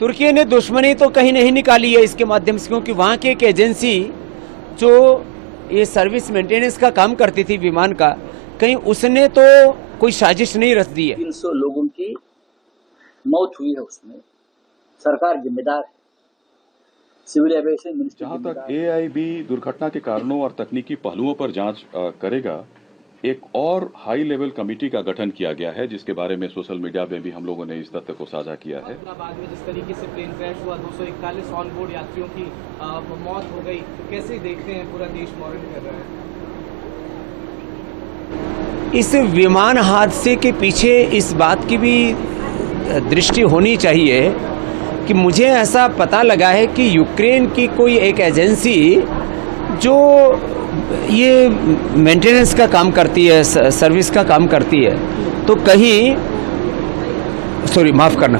तुर्की ने दुश्मनी तो कहीं नहीं निकाली है इसके माध्यम से, क्योंकि वहाँ की एक एजेंसी जो ये सर्विस मेंटेनेंस का काम करती थी विमान का, कहीं उसने तो कोई साजिश नहीं रच दी है। 300 लोगों की मौत हुई है, उसमें सरकार जिम्मेदार है, सिविल एविएशन मिनिस्टर जहां तक जिम्मेदार है। एआईबी दुर्घटना के कारणों और तकनीकी पहलुओं पर जांच करेगा, एक और हाई लेवल कमेटी का गठन किया गया है, जिसके बारे में सोशल मीडिया में भी हम लोगों ने इस तथ्य को साझा किया है। बाद में जिस तरीके से प्लेन क्रैश हुआ, 241 ऑन बोर्ड यात्रियों की मौत हो गई, तो कैसे देखते हैं पूरा देश मौन कर रहा है? इस विमान हादसे के पीछे इस बात की भी दृष्टि होनी चाहिए कि मुझे ऐसा पता लगा है कि यूक्रेन की कोई एक एजेंसी जो ये मेंटेनेंस का काम करती है, सर्विस का काम करती है, तो कहीं माफ़ करना,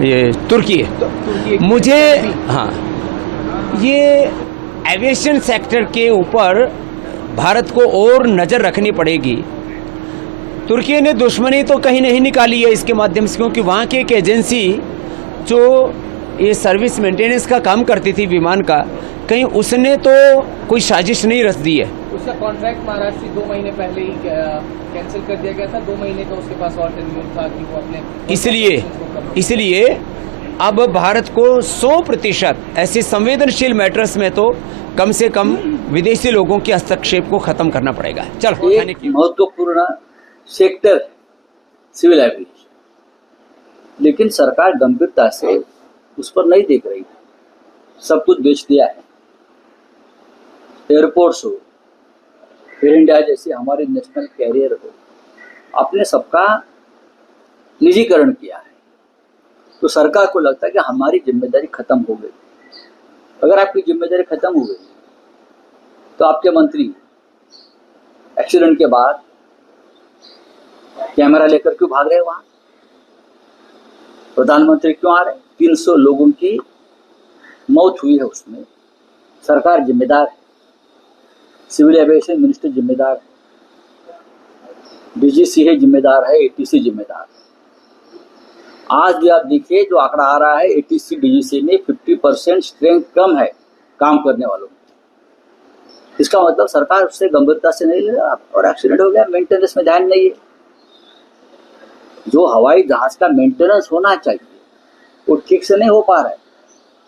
ये तुर्की है। मुझे हाँ, ये एविएशन सेक्टर के ऊपर भारत को और नज़र रखनी पड़ेगी। तुर्की ने दुश्मनी तो कहीं नहीं निकाली है इसके माध्यम से, क्योंकि वहाँ की एक एजेंसी जो ये सर्विस मेंटेनेंस का काम करती थी विमान का, कहीं उसने तो कोई साजिश नहीं रच दी है। उसका कॉन्ट्रैक्ट महाराष्ट्र से 2 महीने पहले ही कैंसिल कर दिया गया था। 2 महीने का उसके पास और टेन्योर था कि वो अपने इसलिए अब भारत को 100% ऐसे संवेदनशील मैटर्स में तो कम से कम विदेशी लोगों के हस्तक्षेप को खत्म करना पड़ेगा। चलो, एक महत्वपूर्ण सेक्टर सिविल एविएशन, लेकिन सरकार गंभीरता से उस पर नहीं देख रही है। सब कुछ बेच दिया है। एयरपोर्ट्स हो, एयर इंडिया जैसे हमारे नेशनल कैरियर हो, आपने सबका निजीकरण किया है। तो सरकार को लगता है कि हमारी जिम्मेदारी खत्म हो गई। अगर आपकी जिम्मेदारी खत्म हो गई तो आपके मंत्री एक्सीडेंट के बाद कैमरा लेकर क्यों भाग रहे हैं? वहां प्रधानमंत्री क्यों आ रहे हैं? 300 लोगों की मौत हुई है, उसमें सरकार जिम्मेदार है, सिविल एविएशन मिनिस्टर जिम्मेदार है, डीजीसी है जिम्मेदार है, एटीसी जिम्मेदार है। आज भी आप देखिए जो आंकड़ा आ रहा है, एटीसी डीजीसी में 50% स्ट्रेंथ कम है काम करने वालों में। इसका मतलब सरकार उससे गंभीरता से नहीं ले रहा और एक्सीडेंट हो गया, मेंटेनेंस में ध्यान नहीं है। जो हवाई जहाज का मेंटेनेंस होना चाहिए वो ठीक से नहीं हो पा रहा है।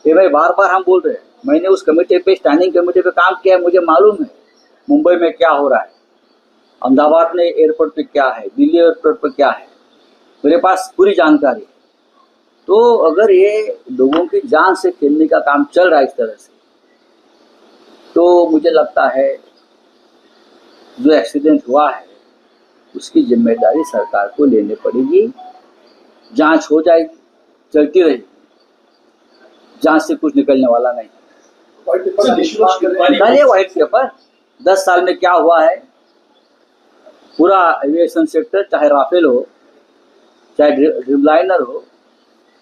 ये भाई बार बार हम बोल रहे हैं। मैंने उस कमेटी पे, स्टैंडिंग कमेटी पे काम किया है, मुझे मालूम है मुंबई में क्या हो रहा है, अहमदाबाद में एयरपोर्ट पे क्या है, दिल्ली एयरपोर्ट पे क्या है, मेरे पास पूरी जानकारी है। तो अगर ये लोगों की जान से खेलने का काम चल रहा है इस तरह से, तो मुझे लगता है जो एक्सीडेंट हुआ है उसकी जिम्मेदारी सरकार को लेनी पड़ेगी। जांच हो जाएगी, चलती रहेगी, जांच से कुछ निकलने वाला नहीं। निकालिए व्हाइट पेपर, 10 साल में क्या हुआ है। पूरा एविएशन सेक्टर, चाहे राफेल हो, चाहे ड्रीमलाइनर हो,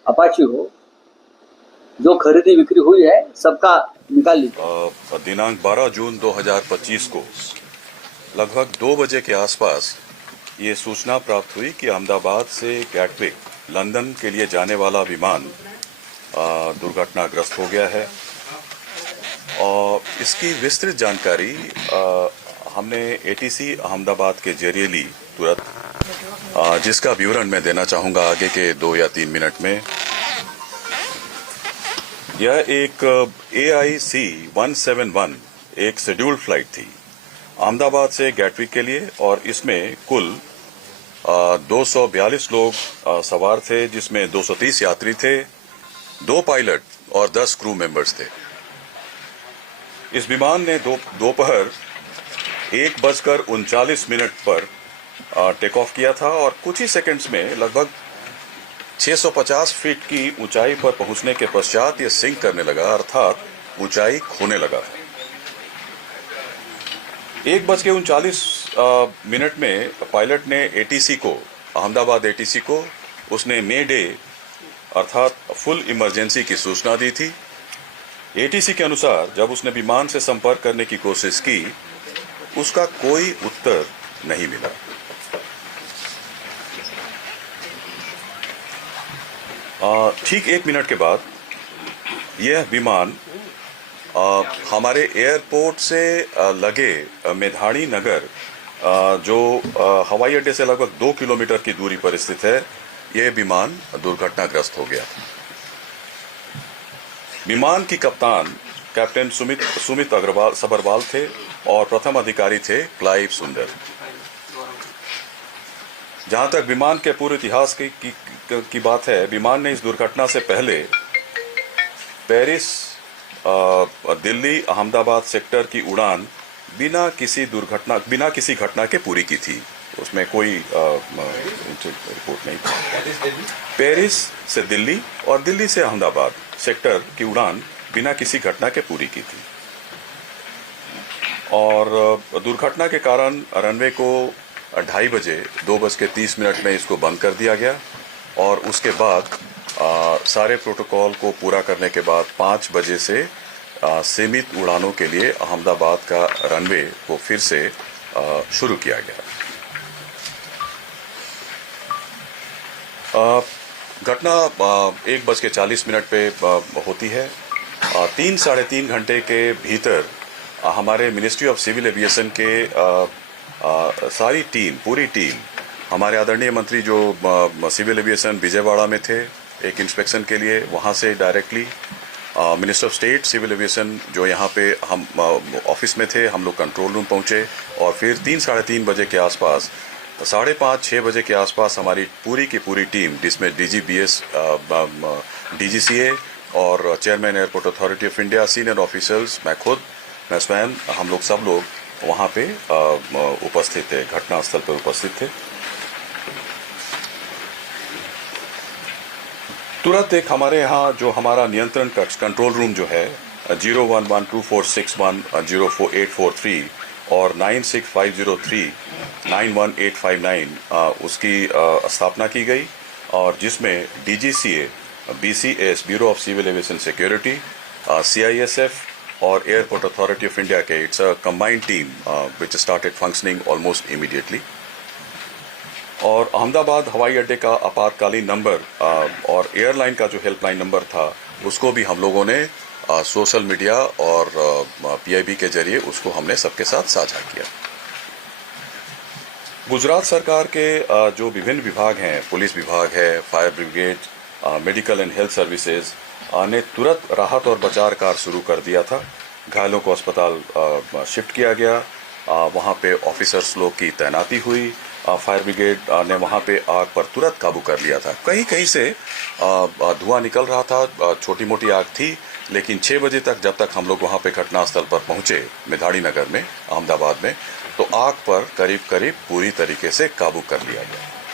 अपाची हो, जो खरीदी बिक्री हुई है सबका निकाल लीजिए। दिनांक 12 जून 2025 को लगभग 2 बजे के आसपास ये सूचना प्राप्त हुई कि अहमदाबाद से गैटविक लंदन के लिए जाने वाला विमान दुर्घटनाग्रस्त हो गया है। और इसकी विस्तृत जानकारी हमने एटीसी अहमदाबाद के जरिए ली तुरंत, जिसका विवरण मैं देना चाहूंगा आगे के 2 या 3 मिनट में। यह एक AIC 171 एक शेड्यूल्ड फ्लाइट थी अहमदाबाद से गैटविक के लिए, और इसमें कुल 242 लोग सवार थे, जिसमें 230 यात्री थे, 2 पायलट और 10 क्रू मेंबर्स थे। इस विमान ने दोपहर 1:39 पर टेक ऑफ किया था और कुछ ही सेकंड्स में लगभग 650 फीट की ऊंचाई पर पहुंचने के पश्चात यह सिंक करने लगा, अर्थात ऊंचाई खोने लगा। 1:39 में पायलट ने एटीसी को, अहमदाबाद एटीसी को, उसने मे डे अर्थात फुल इमरजेंसी की सूचना दी थी। एटीसी के अनुसार जब उसने विमान से संपर्क करने की कोशिश की, उसका कोई उत्तर नहीं मिला। ठीक 1 मिनट के बाद यह विमान हमारे एयरपोर्ट से लगे मेधाड़ी नगर जो हवाई अड्डे से लगभग 2 किलोमीटर की दूरी पर स्थित है, यह विमान दुर्घटनाग्रस्त हो गया। विमान की कप्तान कैप्टन सुमित सबरवाल थे और प्रथम अधिकारी थे क्लाइव सुंदर। जहां तक विमान के पूरे इतिहास की बात है, विमान ने इस दुर्घटना से पहले पेरिस दिल्ली अहमदाबाद सेक्टर की उड़ान बिना किसी घटना के पूरी की थी। उसमें कोई रिपोर्ट नहीं थी। पेरिस से दिल्ली और दिल्ली से अहमदाबाद सेक्टर की उड़ान बिना किसी घटना के पूरी की थी और दुर्घटना के कारण रनवे को 2:30 बजे 2:30 में इसको बंद कर दिया गया और उसके बाद सारे प्रोटोकॉल को पूरा करने के बाद 5 बजे से सीमित उड़ानों के लिए अहमदाबाद का रनवे को फिर से शुरू किया गया। घटना 1:40 पे होती है। 3-3.5 घंटे के भीतर हमारे मिनिस्ट्री ऑफ सिविल एविएशन के सारी टीम, पूरी टीम, हमारे आदरणीय मंत्री जो सिविल एविएशन विजयवाड़ा में थे एक इंस्पेक्शन के लिए, वहां से directly minister of state civil aviation जो यहाँ पे हम ऑफिस में थे, हम लोग कंट्रोल रूम पहुंचे और फिर 3-3.5 बजे के आसपास 5:30-6 बजे के आसपास हमारी पूरी की पूरी टीम, जिसमें DGBS, DGCA और chairman airport authority of India, senior officers, मैं स्वयं, हम लोग सब लोग वहाँ पे उपस्थित थे, घटनास्थल पर उपस्थित थे। तुरंत एक हमारे यहाँ जो हमारा नियंत्रण कक्ष कंट्रोल रूम जो है 011246104843 और 9650391859 उसकी स्थापना की गई और जिसमें DGCA, BCS bureau of civil aviation security, CISF और एयरपोर्ट अथॉरिटी ऑफ इंडिया के it's a combined team which started functioning almost immediately. और अहमदाबाद हवाई अड्डे का आपातकालीन नंबर और एयरलाइन का जो हेल्पलाइन नंबर था उसको भी हम लोगों ने सोशल मीडिया और PIB के जरिए उसको हमने सबके साथ साझा किया। गुजरात सरकार के जो विभिन्न विभाग हैं, पुलिस विभाग है, fire brigade, medical and health services ने तुरंत राहत और बचाव कार्य शुरू कर दिया था। घायलों को अस्पताल शिफ्ट किया गया, वहाँ पे ऑफिसर्स लोग की तैनाती हुई, फायर ब्रिगेड ने वहाँ पे आग पर तुरंत काबू कर लिया था। कहीं कहीं से धुआं निकल रहा था, छोटी मोटी आग थी, लेकिन 6 बजे तक जब तक हम लोग वहाँ पे घटनास्थल पर पहुँचे मेधाड़ी नगर में, अहमदाबाद में, तो आग पर करीब पूरी तरीके से काबू कर लिया गया।